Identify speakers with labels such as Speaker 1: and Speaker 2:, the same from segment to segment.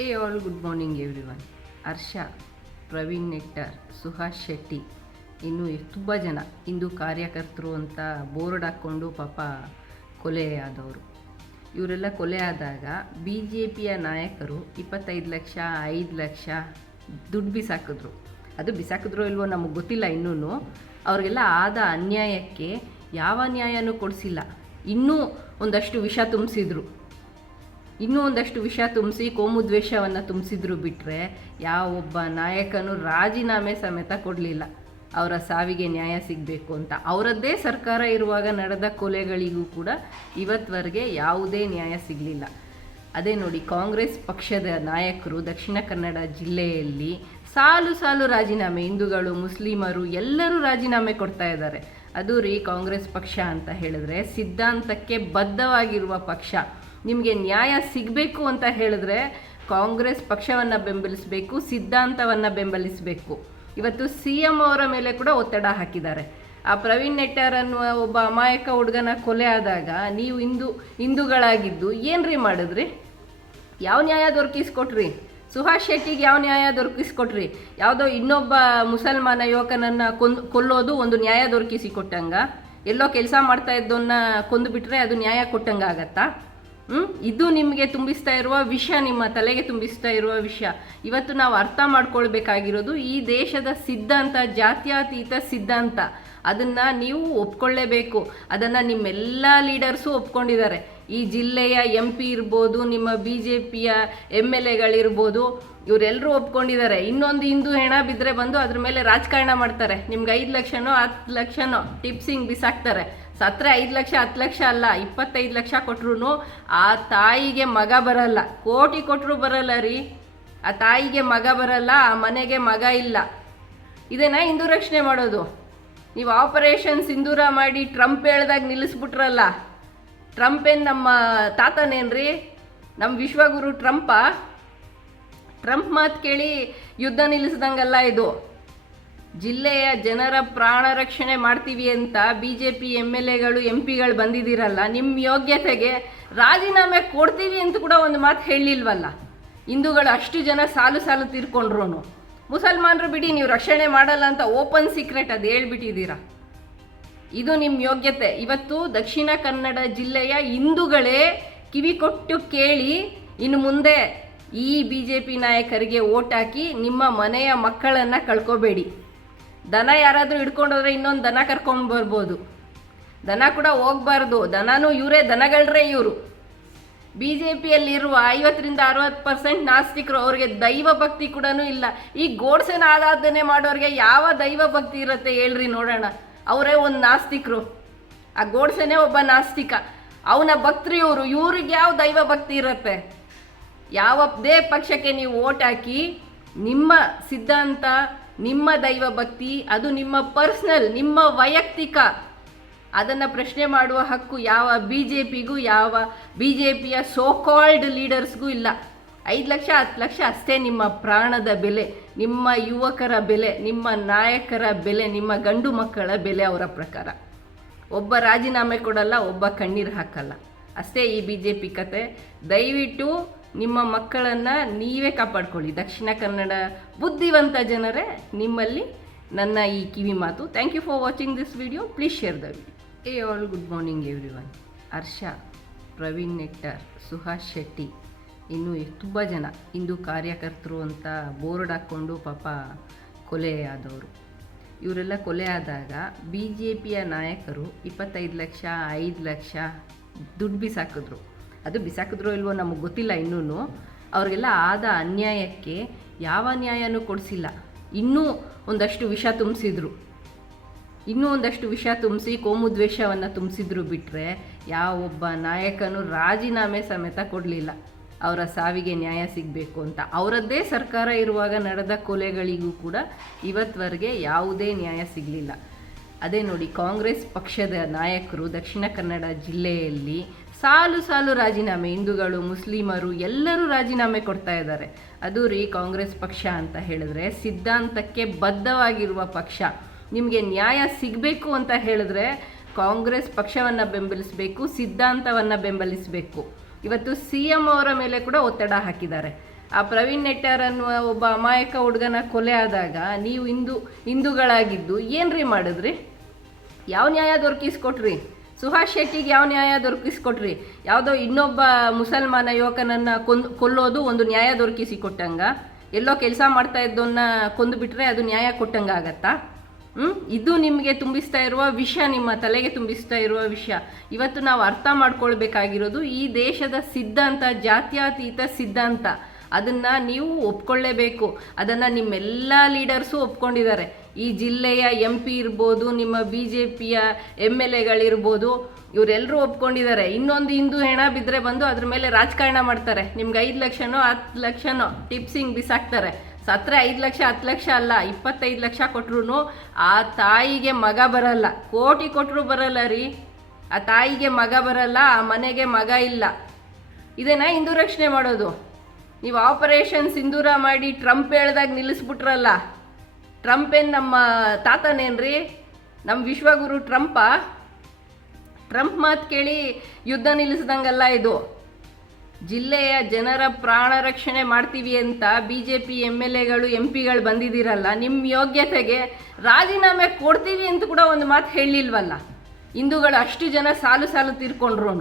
Speaker 1: ಏ all good morning everyone Harsha Praveen Nettar Suhas Shetty ಇನ್ನು ತುಂಬ ಜನ, ಇಂದು ಕಾರ್ಯಕರ್ತರು ಅಂತ ಬೋರ್ಡ್ ಹಾಕ್ಕೊಂಡು ಪಾಪ ಕೊಲೆ ಆದವರು. ಇವರೆಲ್ಲ ಕೊಲೆ ಆದಾಗ ಬಿ ಜೆ ಪಿಯ ನಾಯಕರು ಇಪ್ಪತ್ತೈದು ಲಕ್ಷ, ಐದು ಲಕ್ಷ ದುಡ್ಡು ಬಿಸಾಕಿದ್ರು. ಅದು ಬಿಸಾಕಿದ್ರೋ ಇಲ್ವೋ ನಮಗೆ ಗೊತ್ತಿಲ್ಲ ಇನ್ನೂ ಅವ್ರಿಗೆಲ್ಲ ಆದ ಅನ್ಯಾಯಕ್ಕೆ ಯಾವ ನ್ಯಾಯನೂ ಕೊಡಿಸಿಲ್ಲ. ಇನ್ನೂ ಒಂದಷ್ಟು ವಿಷ ತುಂಬಿಸಿದ್ರು. ಇನ್ನೂ ಒಂದಷ್ಟು ವಿಷ ತುಂಬಿಸಿ ಕೋಮುದ್ವೇಷವನ್ನು ತುಂಬಿಸಿದ್ರು ಬಿಟ್ಟರೆ ಯಾವೊಬ್ಬ ನಾಯಕನೂ ರಾಜೀನಾಮೆ ಸಮೇತ ಕೊಡಲಿಲ್ಲ. ಅವರ ಸಾವಿಗೆ ನ್ಯಾಯ ಸಿಗಬೇಕು ಅಂತ. ಅವರದ್ದೇ ಸರ್ಕಾರ ಇರುವಾಗ ನಡೆದ ಕೊಲೆಗಳಿಗೂ ಕೂಡ ಇವತ್ತವರೆಗೆ ಯಾವುದೇ ನ್ಯಾಯ ಸಿಗಲಿಲ್ಲ. ಅದೇ ನೋಡಿ, ಕಾಂಗ್ರೆಸ್ ಪಕ್ಷದ ನಾಯಕರು ದಕ್ಷಿಣ ಕನ್ನಡ ಜಿಲ್ಲೆಯಲ್ಲಿ ಸಾಲು ಸಾಲು ರಾಜೀನಾಮೆ, ಹಿಂದೂಗಳು, ಮುಸ್ಲಿಮರು ಎಲ್ಲರೂ ರಾಜೀನಾಮೆ ಕೊಡ್ತಾ ಇದ್ದಾರೆ. ಅದು ರೀ ಕಾಂಗ್ರೆಸ್ ಪಕ್ಷ ಅಂತ ಹೇಳಿದ್ರೆ ಸಿದ್ಧಾಂತಕ್ಕೆ ಬದ್ಧವಾಗಿರುವ ಪಕ್ಷ. ನಿಮಗೆ ನ್ಯಾಯ ಸಿಗಬೇಕು ಅಂತ ಹೇಳಿದ್ರೆ ಕಾಂಗ್ರೆಸ್ ಪಕ್ಷವನ್ನು ಬೆಂಬಲಿಸಬೇಕು, ಸಿದ್ಧಾಂತವನ್ನು ಬೆಂಬಲಿಸಬೇಕು. ಇವತ್ತು ಸಿ ಎಂ ಅವರ ಮೇಲೆ ಕೂಡ ಒತ್ತಡ ಹಾಕಿದ್ದಾರೆ. ಆ ಪ್ರವೀಣ್ ನೆಟ್ಟರ್ ಅನ್ನುವ ಒಬ್ಬ ಅಮಾಯಕ ಹುಡುಗನ ಕೊಲೆ ಆದಾಗ ನೀವು ಹಿಂದೂ, ಹಿಂದೂಗಳಾಗಿದ್ದು ಏನ್ರಿ ಮಾಡಿದ್ರಿ? ಯಾವ ನ್ಯಾಯ ದೊರಕಿಸ್ಕೊಟ್ರಿ? ಸುಹಾಸ್ ಶೆಟ್ಟಿಗೆ ಯಾವ ನ್ಯಾಯ ದೊರಕಿಸ್ಕೊಟ್ರಿ? ಯಾವುದೋ ಇನ್ನೊಬ್ಬ ಮುಸಲ್ಮಾನ ಯುವಕನನ್ನು ಕೊಂದು, ಕೊಲ್ಲೋದು ಒಂದು ನ್ಯಾಯ ದೊರಕಿಸಿ ಕೊಟ್ಟಂಗ? ಎಲ್ಲೋ ಕೆಲಸ ಮಾಡ್ತಾ ಇದ್ದವನ್ನ ಕೊಂದು ಬಿಟ್ರೆ ಅದು ನ್ಯಾಯ ಕೊಟ್ಟಂಗ ಆಗತ್ತಾ? ಹ್ಮ್? ಇದು ನಿಮಗೆ ತುಂಬಿಸ್ತಾ ಇರುವ ವಿಷಯ, ನಿಮ್ಮ ತಲೆಗೆ ತುಂಬಿಸ್ತಾ ಇರುವ ವಿಷಯ. ಇವತ್ತು ನಾವು ಅರ್ಥ ಮಾಡ್ಕೊಳ್ಬೇಕಾಗಿರೋದು ಈ ದೇಶದ ಸಿದ್ಧಾಂತ, ಜಾತ್ಯಾತೀತ ಸಿದ್ಧಾಂತ. ಅದನ್ನು ನೀವು ಒಪ್ಕೊಳ್ಳೇಬೇಕು. ಅದನ್ನು ನಿಮ್ಮೆಲ್ಲ ಲೀಡರ್ಸು ಒಪ್ಕೊಂಡಿದ್ದಾರೆ. ಈ ಜಿಲ್ಲೆಯ ಎಂ ಪಿ ಇರ್ಬೋದು, ನಿಮ್ಮ ಬಿ ಜೆ ಪಿಯ ಎಂ ಎಲ್ ಎಗಳಿರ್ಬೋದು ಇವರೆಲ್ಲರೂ ಒಪ್ಕೊಂಡಿದ್ದಾರೆ. ಇನ್ನೊಂದು ಹಿಂದೂ ಹೆಣ ಬಿದ್ದರೆ ಬಂದು ಅದ್ರ ಮೇಲೆ ರಾಜಕಾರಣ ಮಾಡ್ತಾರೆ. ನಿಮ್ಗೆ ಐದು ಲಕ್ಷನೋ, ಹತ್ತು ಲಕ್ಷನೋ ಟಿಪ್ಸಿಂಗ್ ಬಿಸಾಕ್ತಾರೆ. ಸತ್ರೆ ಐದು ಲಕ್ಷ, ಹತ್ತು ಲಕ್ಷ ಅಲ್ಲ, ಇಪ್ಪತ್ತೈದು ಲಕ್ಷ ಕೊಟ್ರು ಆ ತಾಯಿಗೆ ಮಗ ಬರಲ್ಲ. ಕೋಟಿ ಕೊಟ್ಟರು ಬರಲ್ಲ ರೀ. ಆ ತಾಯಿಗೆ ಮಗ ಬರಲ್ಲ, ಆ ಮನೆಗೆ ಮಗ ಇಲ್ಲ. ಇದೇನಾ ಹಿಂದೂ ರಕ್ಷಣೆ ಮಾಡೋದು. ನೀವು ಆಪರೇಷನ್ ಸಿಂಧೂರ ಮಾಡಿ ಟ್ರಂಪ್ ಹೇಳ್ದಾಗ ನಿಲ್ಲಿಸ್ಬಿಟ್ರಲ್ಲ. ಟ್ರಂಪ್ ಏನು ನಮ್ಮ ತಾತನೇನ್ರಿ ನಮ್ಮ ವಿಶ್ವಗುರು ಟ್ರಂಪ ಟ್ರಂಪ್ ಮಾತು ಕೇಳಿ ಯುದ್ಧ ನಿಲ್ಲಿಸ್ದಂಗಲ್ಲ ಇದು. ಜಿಲ್ಲೆಯ ಜನರ ಪ್ರಾಣ ರಕ್ಷಣೆ ಮಾಡ್ತೀವಿ ಅಂತ B J P M L ಎಗಳು ಎಂ ಪಿಗಳು ಬಂದಿದ್ದೀರಲ್ಲ ನಿಮ್ಮ ಯೋಗ್ಯತೆಗೆ ರಾಜೀನಾಮೆ ಕೊಡ್ತೀವಿ ಅಂತ ಕೂಡ ಒಂದು ಮಾತು ಹೇಳಿಲ್ವಲ್ಲ? ಹಿಂದೂಗಳು ಅಷ್ಟು ಜನ ಸಾಲು ಸಾಲು ತೀರ್ಕೊಂಡ್ರು ಮುಸಲ್ಮಾನರು ಬಿಡಿ, ನೀವು ರಕ್ಷಣೆ ಮಾಡಲ್ಲ ಅಂತ ಓಪನ್ ಸೀಕ್ರೆಟ್ ಅದು ಹೇಳ್ಬಿಟ್ಟಿದ್ದೀರಾ? ಇದು ನಿಮ್ಮ ಯೋಗ್ಯತೆ. ಇವತ್ತು ದಕ್ಷಿಣ ಕನ್ನಡ ಜಿಲ್ಲೆಯ ಹಿಂದೂಗಳೇ ಕಿವಿ ಕೊಟ್ಟು ಕೇಳಿ, ಇನ್ನು ಮುಂದೆ ಈ ಬಿ ಜೆ ಪಿ ನಾಯಕರಿಗೆ ಓಟ್ ಹಾಕಿ ನಿಮ್ಮ ಮನೆಯ ಮಕ್ಕಳನ್ನು ಕಳ್ಕೊಬೇಡಿ. ದನ ಯಾರಾದರೂ ಹಿಡ್ಕೊಂಡೋದ್ರೆ ಇನ್ನೊಂದು ದನ ಕರ್ಕೊಂಡು ಬರ್ಬೋದು. ದನ ಕೂಡ ಹೋಗ್ಬಾರ್ದು. ದನನೂ ಇವರೇ, ದನಗಳ್ರೇ ಇವರು. ಬಿ ಜೆ ಪಿಯಲ್ಲಿರುವ ಐವತ್ತರಿಂದ ಅರವತ್ತು ಪರ್ಸೆಂಟ್ ನಾಸ್ತಿಕರು ಅವ್ರಿಗೆ ದೈವ ಭಕ್ತಿ ಕೂಡ ಇಲ್ಲ. ಈ ಗೋಡ್ಸೆನ ಆರಾಧನೆ ಮಾಡೋರಿಗೆ ಯಾವ ದೈವ ಭಕ್ತಿ ಇರುತ್ತೆ ಹೇಳ್ರಿ ನೋಡೋಣ. ಅವರೇ ಒಂದು ನಾಸ್ತಿಕರು. ಆ ಗೋಡ್ಸೆನೇ ಒಬ್ಬ ನಾಸ್ತಿಕ. ಅವನ ಭಕ್ತರು ಇವರು. ಇವ್ರಿಗೆ ಯಾವ ದೈವ ಭಕ್ತಿ ಇರುತ್ತೆ? ಯಾವದೇ ಪಕ್ಷಕ್ಕೆ ನೀವು ಓಟ್ ಹಾಕಿ ನಿಮ್ಮ ಸಿದ್ಧಾಂತ ನಿಮ್ಮ ದೈವ ಭಕ್ತಿ, ಅದು ನಿಮ್ಮ ಪರ್ಸ್ನಲ್, ನಿಮ್ಮ ವೈಯಕ್ತಿಕ. ಅದನ್ನು ಪ್ರಶ್ನೆ ಮಾಡುವ ಹಕ್ಕು ಯಾವ ಬಿ ಜೆ ಪಿಗೂ ಯಾವ ಬಿ ಜೆ ಪಿಯ ಸೋಕಾಲ್ಡ್ ಲೀಡರ್ಸ್ಗೂ ಇಲ್ಲ. ಐದು ಲಕ್ಷ, ಹತ್ತು ಲಕ್ಷ ಅಷ್ಟೇ ನಿಮ್ಮ ಪ್ರಾಣದ ಬೆಲೆ, ನಿಮ್ಮ ಯುವಕರ ಬೆಲೆ, ನಿಮ್ಮ ನಾಯಕರ ಬೆಲೆ, ನಿಮ್ಮ ಗಂಡು ಮಕ್ಕಳ ಬೆಲೆ ಅವರ ಪ್ರಕಾರ. ಒಬ್ಬ ರಾಜೀನಾಮೆ ಕೊಡಲ್ಲ, ಒಬ್ಬ ಕಣ್ಣೀರು ಹಾಕಲ್ಲ. ಅಷ್ಟೇ ಈ ಬಿ ಜೆ ಪಿ ಕತೆ. ದಯವಿಟ್ಟು ನಿಮ್ಮ ಮಕ್ಕಳನ್ನು ನೀವೇ ಕಾಪಾಡ್ಕೊಳ್ಳಿ. ದಕ್ಷಿಣ ಕನ್ನಡ ಬುದ್ಧಿವಂತ ಜನರೇ, ನಿಮ್ಮಲ್ಲಿ ನನ್ನ ಈ ಕಿವಿ ಮಾತು. Thank you for watching this video please share the video hey all good morning everyone Harsha, Praveen Nettar, Suhas Shetty. ಇನ್ನು ತುಂಬ ಜನ. ಇಂದು ಕಾರ್ಯಕರ್ತರು ಅಂತ ಬೋರ್ಡ್ ಹಾಕ್ಕೊಂಡು ಪಾಪ ಕೊಲೆ ಆದವರು. ಇವರೆಲ್ಲ ಕೊಲೆ ಆದಾಗ ಬಿ ಜೆ ಪಿಯ ನಾಯಕರು ಇಪ್ಪತ್ತೈದು ಲಕ್ಷ, ಐದು ಲಕ್ಷ ದುಡ್ಡು ಬಿಸಾಕಿದ್ರು. ಅದು ಬಿಸಾಕಿದ್ರೋ ಇಲ್ವೋ ನಮಗೆ ಗೊತ್ತಿಲ್ಲ ಇನ್ನೂ ಅವ್ರಿಗೆಲ್ಲ ಆದ ಅನ್ಯಾಯಕ್ಕೆ ಯಾವ ನ್ಯಾಯನೂ ಕೊಡಿಸಿಲ್ಲ. ಇನ್ನೂ ಒಂದಷ್ಟು ವಿಷ ತುಂಬಿಸಿದ್ರು. ಇನ್ನೂ ಒಂದಷ್ಟು ವಿಷ ತುಂಬಿಸಿ ಕೋಮುದ್ವೇಷವನ್ನು ತುಂಬಿಸಿದ್ರು ಬಿಟ್ಟರೆ ಯಾವೊಬ್ಬ ನಾಯಕನೂ ರಾಜೀನಾಮೆ ಸಮೇತ ಕೊಡಲಿಲ್ಲ. ಅವರ ಸಾವಿಗೆ ನ್ಯಾಯ ಸಿಗಬೇಕು ಅಂತ. ಅವರದ್ದೇ ಸರ್ಕಾರ ಇರುವಾಗ ನಡೆದ ಕೊಲೆಗಳಿಗೂ ಕೂಡ ಇವತ್ತವರೆಗೆ ಯಾವುದೇ ನ್ಯಾಯ ಸಿಗಲಿಲ್ಲ. ಅದೇ ನೋಡಿ ಕಾಂಗ್ರೆಸ್ ಪಕ್ಷದ ನಾಯಕರು ದಕ್ಷಿಣ ಕನ್ನಡ ಜಿಲ್ಲೆಯಲ್ಲಿ ಸಾಲು ಸಾಲು ರಾಜೀನಾಮೆ. ಹಿಂದೂಗಳು, ಮುಸ್ಲಿಮರು ಎಲ್ಲರೂ ರಾಜೀನಾಮೆ ಕೊಡ್ತಾ ಇದ್ದಾರೆ. ಅದು ರೀ ಕಾಂಗ್ರೆಸ್ ಪಕ್ಷ ಅಂತ ಹೇಳಿದ್ರೆ, ಸಿದ್ಧಾಂತಕ್ಕೆ ಬದ್ಧವಾಗಿರುವ ಪಕ್ಷ. ನಿಮಗೆ ನ್ಯಾಯ ಸಿಗಬೇಕು ಅಂತ ಹೇಳಿದ್ರೆ ಕಾಂಗ್ರೆಸ್ ಪಕ್ಷವನ್ನು ಬೆಂಬಲಿಸಬೇಕು, ಸಿದ್ಧಾಂತವನ್ನು ಬೆಂಬಲಿಸಬೇಕು. ಇವತ್ತು ಸಿ ಎಂ ಅವರ ಮೇಲೆ ಕೂಡ ಒತ್ತಡ ಹಾಕಿದ್ದಾರೆ. ಆ ಪ್ರವೀಣ್ ನೆಟ್ಟರ್ ಅನ್ನುವ ಒಬ್ಬ ಅಮಾಯಕ ಹುಡುಗನ ಕೊಲೆ ಆದಾಗ ನೀವು ಹಿಂದೂ, ಹಿಂದೂಗಳಾಗಿದ್ದು ಏನ್ರಿ ಮಾಡಿದ್ರಿ? ಯಾವ ನ್ಯಾಯ ದೊರಕಿಸ್ಕೊಟ್ರಿ? ಸುಹಾಸ್ ಶೆಟ್ಟಿಗೆ ಯಾವ ನ್ಯಾಯ ದೊರಕಿಸ್ಕೊಟ್ರಿ? ಯಾವುದೋ ಇನ್ನೊಬ್ಬ ಮುಸಲ್ಮಾನ ಯುವಕನನ್ನು ಕೊಂದು, ಕೊಲ್ಲೋದು ಒಂದು ನ್ಯಾಯ ದೊರಕಿಸಿ ಕೊಟ್ಟಂಗ ಎಲ್ಲೋ ಕೆಲಸ ಮಾಡ್ತಾ ಇದ್ದವನ್ನ ಕೊಂದು ಬಿಟ್ರೆ ಅದು ನ್ಯಾಯ ಕೊಟ್ಟಂಗ ಆಗತ್ತಾ? ಹ್ಮ್? ಇದು ನಿಮಗೆ ತುಂಬಿಸ್ತಾ ಇರುವ ವಿಷ, ನಿಮ್ಮ ತಲೆಗೆ ತುಂಬಿಸ್ತಾ ಇರುವ ವಿಷಯ ಇವತ್ತು ನಾವು ಅರ್ಥ ಮಾಡ್ಕೊಳ್ಬೇಕಾಗಿರೋದು ಈ ದೇಶದ ಸಿದ್ಧಾಂತ, ಜಾತ್ಯತೀತ ಸಿದ್ಧಾಂತ. ಅದನ್ನ ನೀವು ಒಪ್ಕೊಳ್ಳೇಬೇಕು. ಅದನ್ನ ನಿಮ್ಮೆಲ್ಲ ಲೀಡರ್ಸು ಒಪ್ಕೊಂಡಿದ್ದಾರೆ. ಈ ಜಿಲ್ಲೆಯ ಎಂ ಪಿ ಇರ್ಬೋದು, ನಿಮ್ಮ ಬಿ ಜೆ ಪಿಯ ಎಂ ಎಲ್ ಎಗಳಿರ್ಬೋದು ಇವರೆಲ್ಲರೂ ಒಪ್ಕೊಂಡಿದ್ದಾರೆ. ಇನ್ನೊಂದು ಹಿಂದೂ ಹೆಣ ಬಿದ್ದರೆ ಬಂದು ಅದ್ರ ಮೇಲೆ ರಾಜಕಾರಣ ಮಾಡ್ತಾರೆ. ನಿಮ್ಗೆ ಐದು ಲಕ್ಷನೋ, ಹತ್ತು ಲಕ್ಷನೋ ಟಿಪ್ಸಿಂಗ್ ಬಿಸಾಕ್ತಾರೆ. ಸತ್ರೆ ಐದು ಲಕ್ಷ, ಹತ್ತು ಲಕ್ಷ ಅಲ್ಲ, ಇಪ್ಪತ್ತೈದು ಲಕ್ಷ ಕೊಟ್ರು ಆ ತಾಯಿಗೆ ಮಗ ಬರಲ್ಲ. ಕೋಟಿ ಕೊಟ್ಟರು ಬರಲ್ಲ ರೀ. ಆ ತಾಯಿಗೆ ಮಗ ಬರಲ್ಲ, ಆ ಮನೆಗೆ ಮಗ ಇಲ್ಲ. ಇದೇನಾ ಹಿಂದೂ ರಕ್ಷಣೆ ಮಾಡೋದು. ನೀವು ಆಪರೇಷನ್ ಸಿಂಧೂರ ಮಾಡಿ ಟ್ರಂಪ್ ಹೇಳ್ದಾಗ ನಿಲ್ಲಿಸ್ಬಿಟ್ರಲ್ಲ. ಟ್ರಂಪ್ ಏನು ನಮ್ಮ ತಾತನೇನ್ರಿ ನಮ್ಮ ವಿಶ್ವಗುರು ಟ್ರಂಪ? ಟ್ರಂಪ್ ಮಾತು ಕೇಳಿ ಯುದ್ಧ ನಿಲ್ಲಿಸ್ದಂಗಲ್ಲ ಇದು. ಜಿಲ್ಲೆಯ ಜನರ ಪ್ರಾಣ ರಕ್ಷಣೆ ಮಾಡ್ತೀವಿ ಅಂತ B J P M L ಎಗಳು, ಎಂ ಪಿಗಳು ಬಂದಿದ್ದೀರಲ್ಲ ನಿಮ್ಮ ಯೋಗ್ಯತೆಗೆ ರಾಜೀನಾಮೆ ಕೊಡ್ತೀವಿ ಅಂತ ಕೂಡ ಒಂದು ಮಾತು ಹೇಳಿಲ್ವಲ್ಲ? ಹಿಂದೂಗಳು ಅಷ್ಟು ಜನ ಸಾಲು ಸಾಲು ತೀರ್ಕೊಂಡ್ರು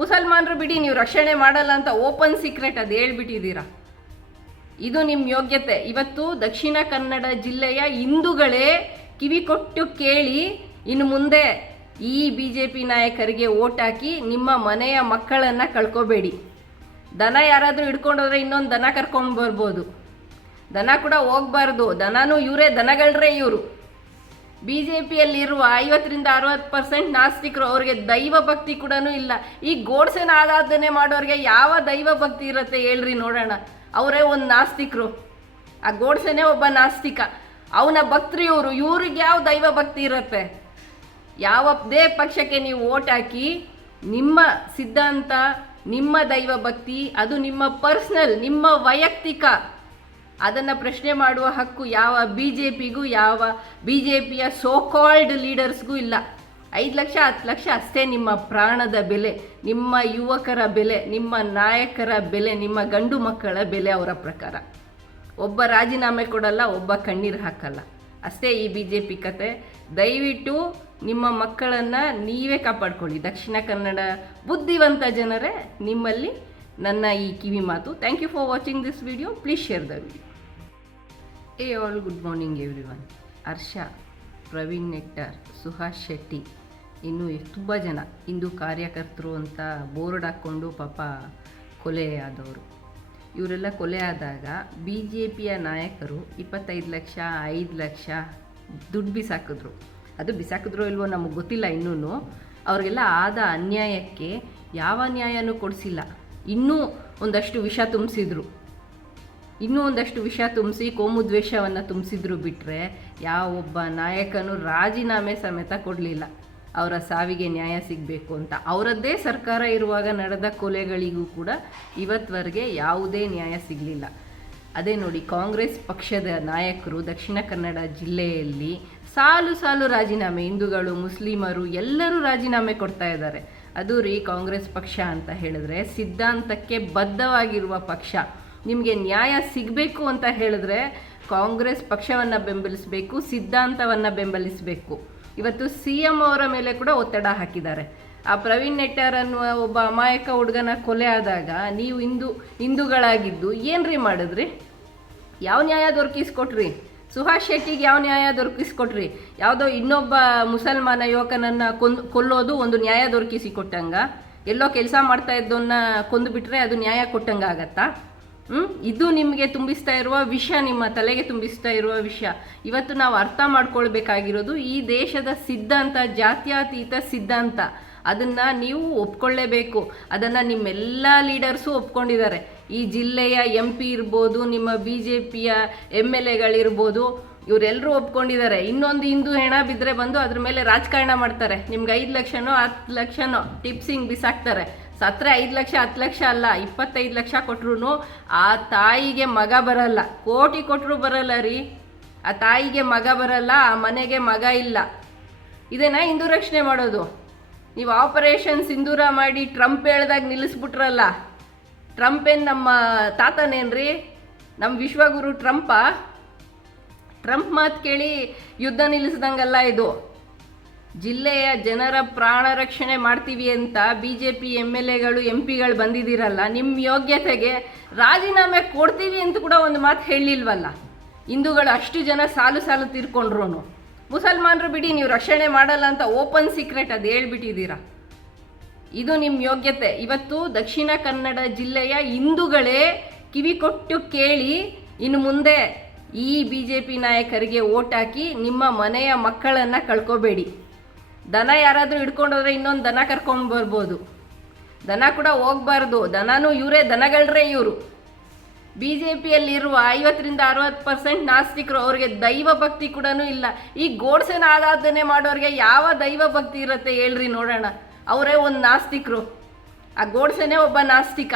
Speaker 1: ಮುಸಲ್ಮಾನರು ಬಿಡಿ ನೀವು ರಕ್ಷಣೆ ಮಾಡಲ್ಲ ಅಂತ ಓಪನ್ ಸೀಕ್ರೆಟ್ ಅದು ಹೇಳ್ಬಿಟ್ಟಿದ್ದೀರಾ? ಇದು ನಿಮ್ಮ ಯೋಗ್ಯತೆ. ಇವತ್ತು ದಕ್ಷಿಣ ಕನ್ನಡ ಜಿಲ್ಲೆಯ ಹಿಂದೂಗಳೇ ಕಿವಿ ಕೊಟ್ಟು ಕೇಳಿ, ಇನ್ನು ಮುಂದೆ ಈ ಬಿ ಜೆ ಪಿ ನಾಯಕರಿಗೆ ಓಟ್ ಹಾಕಿ ನಿಮ್ಮ ಮನೆಯ ಮಕ್ಕಳನ್ನು ಕಳ್ಕೊಬೇಡಿ. ದನ ಯಾರಾದರೂ ಹಿಡ್ಕೊಂಡೋದ್ರೆ ಇನ್ನೊಂದು ದನ ಕರ್ಕೊಂಡು ಬರ್ಬೋದು. ದನ ಕೂಡ ಹೋಗ್ಬಾರ್ದು. ದನನೂ ಇವರೇ, ದನಗಳರೇ ಇವರು. ಬಿ ಜೆ ಪಿಯಲ್ಲಿರುವ ಐವತ್ತರಿಂದ ಅರವತ್ತು ಪರ್ಸೆಂಟ್ ನಾಸ್ತಿಕರು ಅವ್ರಿಗೆ ದೈವ ಭಕ್ತಿ ಕೂಡ ಇಲ್ಲ. ಈ ಗೋಡ್ಸೆನ ಆರಾಧನೆ ಮಾಡೋರಿಗೆ ಯಾವ ದೈವ ಭಕ್ತಿ ಇರುತ್ತೆ ಹೇಳ್ರಿ ನೋಡೋಣ. ಅವರೇ ಒಂದು ನಾಸ್ತಿಕರು. ಆ ಗೋಡ್ಸೆನೇ ಒಬ್ಬ ನಾಸ್ತಿಕ. ಅವನ ಭಕ್ತರು ಇವರು ಇವ್ರಿಗೆ ಯಾವ ದೈವ ಭಕ್ತಿ ಇರುತ್ತೆ? ಯಾವದೇ ಪಕ್ಷಕ್ಕೆ ನೀವು ಓಟ್ ಹಾಕಿ ನಿಮ್ಮ ಸಿದ್ಧಾಂತ, ನಿಮ್ಮ ದೈವ ಭಕ್ತಿ, ಅದು ನಿಮ್ಮ ಪರ್ಸ್ನಲ್, ನಿಮ್ಮ ವೈಯಕ್ತಿಕ ಅದನ್ನು ಪ್ರಶ್ನೆ ಮಾಡುವ ಹಕ್ಕು ಯಾವ ಬಿ ಜೆ ಪಿಗೂ ಯಾವ ಬಿ ಜೆ ಪಿಯ ಸೋಕಾಲ್ಡ್ ಲೀಡರ್ಸ್ಗೂ ಇಲ್ಲ. ಐದು ಲಕ್ಷ, ಹತ್ತು ಲಕ್ಷ ಅಷ್ಟೇ ನಿಮ್ಮ ಪ್ರಾಣದ ಬೆಲೆ, ನಿಮ್ಮ ಯುವಕರ ಬೆಲೆ, ನಿಮ್ಮ ನಾಯಕರ ಬೆಲೆ, ನಿಮ್ಮ ಗಂಡು ಮಕ್ಕಳ ಬೆಲೆ ಅವರ ಪ್ರಕಾರ. ಒಬ್ಬ ರಾಜೀನಾಮೆ ಕೊಡಲ್ಲ, ಒಬ್ಬ ಕಣ್ಣೀರು ಹಾಕಲ್ಲ. ಅಷ್ಟೇ ಈ ಬಿ ಜೆ ಪಿ ಕತೆ. ದಯವಿಟ್ಟು ನಿಮ್ಮ ಮಕ್ಕಳನ್ನು ನೀವೇ ಕಾಪಾಡ್ಕೊಳ್ಳಿ. ದಕ್ಷಿಣ ಕನ್ನಡ ಬುದ್ಧಿವಂತ ಜನರೇ, ನಿಮ್ಮಲ್ಲಿ ನನ್ನ ಈ ಕಿವಿ ಮಾತು. Thank you for watching this video please share the video hey all good morning everyone Harsha, Praveen Nettar, Suhas Shetty. ಇನ್ನು ತುಂಬ ಜನ. ಇಂದು ಕಾರ್ಯಕರ್ತರು ಅಂತ ಬೋರ್ಡ್ ಹಾಕ್ಕೊಂಡು ಪಾಪ ಕೊಲೆ ಆದವರು. ಇವರೆಲ್ಲ ಕೊಲೆ ಆದಾಗ ಬಿ ಜೆ ಪಿಯ ನಾಯಕರು ಇಪ್ಪತ್ತೈದು ಲಕ್ಷ, ಐದು ಲಕ್ಷ ದುಡ್ಡು ಬಿಸಾಕಿದ್ರು. ಅದು ಬಿಸಾಕಿದ್ರೋ ಇಲ್ವೋ ನಮಗೆ ಗೊತ್ತಿಲ್ಲ ಇನ್ನೂ ಅವ್ರಿಗೆಲ್ಲ ಆದ ಅನ್ಯಾಯಕ್ಕೆ ಯಾವ ನ್ಯಾಯನೂ ಕೊಡಿಸಿಲ್ಲ. ಇನ್ನೂ ಒಂದಷ್ಟು ವಿಷ ತುಂಬಿಸಿದ್ರು. ಇನ್ನೂ ಒಂದಷ್ಟು ವಿಷ ತುಂಬಿಸಿ ಕೋಮು ದ್ವೇಷವನ್ನು ತುಂಬಿಸಿದ್ರು ಬಿಟ್ಟರೆ ಯಾವೊಬ್ಬ ನಾಯಕನೂ ರಾಜೀನಾಮೆ ಸಮೇತ ಕೊಡಲಿಲ್ಲ. ಅವರ ಸಾವಿಗೆ ನ್ಯಾಯ ಸಿಗಬೇಕು ಅಂತ. ಅವರದ್ದೇ ಸರ್ಕಾರ ಇರುವಾಗ ನಡೆದ ಕೊಲೆಗಳಿಗೂ ಕೂಡ ಇವತ್ತವರೆಗೆ ಯಾವುದೇ ನ್ಯಾಯ ಸಿಗಲಿಲ್ಲ. ಅದೇ ನೋಡಿ, ಕಾಂಗ್ರೆಸ್ ಪಕ್ಷದ ನಾಯಕರು ದಕ್ಷಿಣ ಕನ್ನಡ ಜಿಲ್ಲೆಯಲ್ಲಿ ಸಾಲು ಸಾಲು ರಾಜೀನಾಮೆ, ಹಿಂದೂಗಳು, ಮುಸ್ಲಿಮರು ಎಲ್ಲರೂ ರಾಜೀನಾಮೆ ಕೊಡ್ತಾ ಇದ್ದಾರೆ. ಅದು ರೀ ಕಾಂಗ್ರೆಸ್ ಪಕ್ಷ ಅಂತ ಹೇಳಿದ್ರೆ, ಸಿದ್ಧಾಂತಕ್ಕೆ ಬದ್ಧವಾಗಿರುವ ಪಕ್ಷ. ನಿಮಗೆ ನ್ಯಾಯ ಸಿಗಬೇಕು ಅಂತ ಹೇಳಿದ್ರೆ ಕಾಂಗ್ರೆಸ್ ಪಕ್ಷವನ್ನು ಬೆಂಬಲಿಸಬೇಕು, ಸಿದ್ಧಾಂತವನ್ನು ಬೆಂಬಲಿಸಬೇಕು. ಇವತ್ತು ಸಿ ಎಂ ಅವರ ಮೇಲೆ ಕೂಡ ಒತ್ತಡ ಹಾಕಿದ್ದಾರೆ. ಆ ಪ್ರವೀಣ್ ನೆಟ್ಟಾರ್ ಅನ್ನುವ ಒಬ್ಬ ಅಮಾಯಕ ಹುಡುಗನ ಕೊಲೆ ಆದಾಗ ನೀವು ಹಿಂದೂ ಹಿಂದೂಗಳಾಗಿದ್ದು ಏನ್ರಿ ಮಾಡಿದ್ರಿ? ಯಾವ ನ್ಯಾಯ ದೊರಕಿಸ್ಕೊಟ್ರಿ? ಸುಹಾಸ್ ಶೆಟ್ಟಿಗೆ ಯಾವ ನ್ಯಾಯ ದೊರಕಿಸ್ಕೊಟ್ರಿ? ಯಾವುದೋ ಇನ್ನೊಬ್ಬ ಮುಸಲ್ಮಾನ ಯುವಕನನ್ನು ಕೊಂದು, ಕೊಲ್ಲೋದು ಒಂದು ನ್ಯಾಯ ದೊರಕಿಸಿ ಕೊಟ್ಟಂಗ? ಎಲ್ಲೋ ಕೆಲಸ ಮಾಡ್ತಾ ಇದ್ದವನ್ನ ಕೊಂದು ಬಿಟ್ರೆ ಅದು ನ್ಯಾಯ ಕೊಟ್ಟಂಗ ಆಗತ್ತಾ? ಹ್ಮ್? ಇದು ನಿಮಗೆ ತುಂಬಿಸ್ತಾ ಇರುವ ವಿಷಯ ನಿಮ್ಮ ತಲೆಗೆ ತುಂಬಿಸ್ತಾ ಇರುವ ವಿಷಯ ಇವತ್ತು ನಾವು ಅರ್ಥ ಮಾಡ್ಕೊಳ್ಬೇಕಾಗಿರೋದು ಈ ದೇಶದ ಸಿದ್ಧಾಂತ, ಜಾತ್ಯಾತೀತ ಸಿದ್ಧಾಂತ. ಅದನ್ನ ನೀವು ಒಪ್ಕೊಳ್ಳೇಬೇಕು. ಅದನ್ನ ನಿಮ್ಮೆಲ್ಲ ಲೀಡರ್ಸು ಒಪ್ಕೊಂಡಿದ್ದಾರೆ. ಈ ಜಿಲ್ಲೆಯ ಎಂ ಪಿ ಇರ್ಬೋದು, ನಿಮ್ಮ ಬಿ ಜೆ ಪಿಯ ಎಂ ಎಲ್ ಎಗಳಿರ್ಬೋದು ಇವರೆಲ್ಲರೂ ಒಪ್ಕೊಂಡಿದ್ದಾರೆ. ಇನ್ನೊಂದು ಹಿಂದೂ ಹೆಣ ಬಿದ್ದರೆ ಬಂದು ಅದ್ರ ಮೇಲೆ ರಾಜಕಾರಣ ಮಾಡ್ತಾರೆ. ನಿಮ್ಗೆ ಐದು ಲಕ್ಷನೋ, ಹತ್ತು ಲಕ್ಷನೋ ಟಿಪ್ಸಿಂಗ್ ಬಿಸಾಕ್ತಾರೆ. ಸತ್ರೆ ಐದು ಲಕ್ಷ, ಹತ್ತು ಲಕ್ಷ ಅಲ್ಲ, ಇಪ್ಪತ್ತೈದು ಲಕ್ಷ ಕೊಟ್ರು ಆ ತಾಯಿಗೆ ಮಗ ಬರಲ್ಲ. ಕೋಟಿ ಕೊಟ್ಟರು ಬರಲ್ಲ ರೀ. ಆ ತಾಯಿಗೆ ಮಗ ಬರಲ್ಲ, ಆ ಮನೆಗೆ ಮಗ ಇಲ್ಲ. ಇದೇನಾ ಹಿಂದೂ ರಕ್ಷಣೆ ಮಾಡೋದು. ನೀವು ಆಪರೇಷನ್ ಸಿಂಧೂರ ಮಾಡಿ ಟ್ರಂಪ್ ಹೇಳ್ದಾಗ ನಿಲ್ಲಿಸ್ಬಿಟ್ರಲ್ಲ. ಟ್ರಂಪ್ ಏನು ನಮ್ಮ ತಾತನೇನ್ರಿ ನಮ್ಮ ವಿಶ್ವಗುರು ಟ್ರಂಪ? ಟ್ರಂಪ್ ಮಾತು ಕೇಳಿ ಯುದ್ಧ ನಿಲ್ಲಿಸ್ದಂಗಲ್ಲ ಇದು. ಜಿಲ್ಲೆಯ ಜನರ ಪ್ರಾಣ ರಕ್ಷಣೆ ಮಾಡ್ತೀವಿ ಅಂತ B J P M L ಎಗಳು ಎಂ ಪಿಗಳು ಬಂದಿದ್ದೀರಲ್ಲ ನಿಮ್ಮ ಯೋಗ್ಯತೆಗೆ ರಾಜೀನಾಮೆ ಕೊಡ್ತೀವಿ ಅಂತ ಕೂಡ ಒಂದು ಮಾತು ಹೇಳಿಲ್ವಲ್ಲ? ಹಿಂದೂಗಳು ಅಷ್ಟು ಜನ ಸಾಲು ಸಾಲು ತೀರ್ಕೊಂಡ್ರು ಮುಸಲ್ಮಾನರು ಬಿಡಿ, ನೀವು ರಕ್ಷಣೆ ಮಾಡಲ್ಲ ಅಂತ ಓಪನ್ ಸೀಕ್ರೆಟ್ ಅದು ಹೇಳ್ಬಿಟ್ಟಿದ್ದೀರಾ? ಇದು ನಿಮ್ಮ ಯೋಗ್ಯತೆ. ಇವತ್ತು ದಕ್ಷಿಣ ಕನ್ನಡ ಜಿಲ್ಲೆಯ ಹಿಂದೂಗಳೇ ಕಿವಿ ಕೊಟ್ಟು ಕೇಳಿ, ಇನ್ನು ಮುಂದೆ ಈ ಬಿ ಜೆ ಪಿ ನಾಯಕರಿಗೆ ಓಟ್ ಹಾಕಿ ನಿಮ್ಮ ಮನೆಯ ಮಕ್ಕಳನ್ನು ಕಳ್ಕೊಬೇಡಿ. ದನ ಯಾರಾದರೂ ಹಿಡ್ಕೊಂಡೋದ್ರೆ ಇನ್ನೊಂದು ದನ ಕರ್ಕೊಂಡು ಬರ್ಬೋದು. ದನ ಕೂಡ ಹೋಗ್ಬಾರ್ದು. ದನನೂ ಇವರೇ, ದನಗಳ್ರೆ ಇವರು. ಬಿ ಜೆ ಪಿಯಲ್ಲಿರುವ ಐವತ್ತರಿಂದ ಅರವತ್ತು ಪರ್ಸೆಂಟ್ ನಾಸ್ತಿಕರು ಅವ್ರಿಗೆ ದೈವ ಭಕ್ತಿ ಕೂಡ ಇಲ್ಲ. ಈ ಗೋಡ್ಸೆನ ಆರಾಧನೆ ಮಾಡೋರಿಗೆ ಯಾವ ದೈವ ಭಕ್ತಿ ಇರುತ್ತೆ ಹೇಳ್ರಿ ನೋಡೋಣ. ಅವರೇ ಒಂದು ನಾಸ್ತಿಕರು. ಆ ಗೋಡ್ಸೆನೇ ಒಬ್ಬ ನಾಸ್ತಿಕ.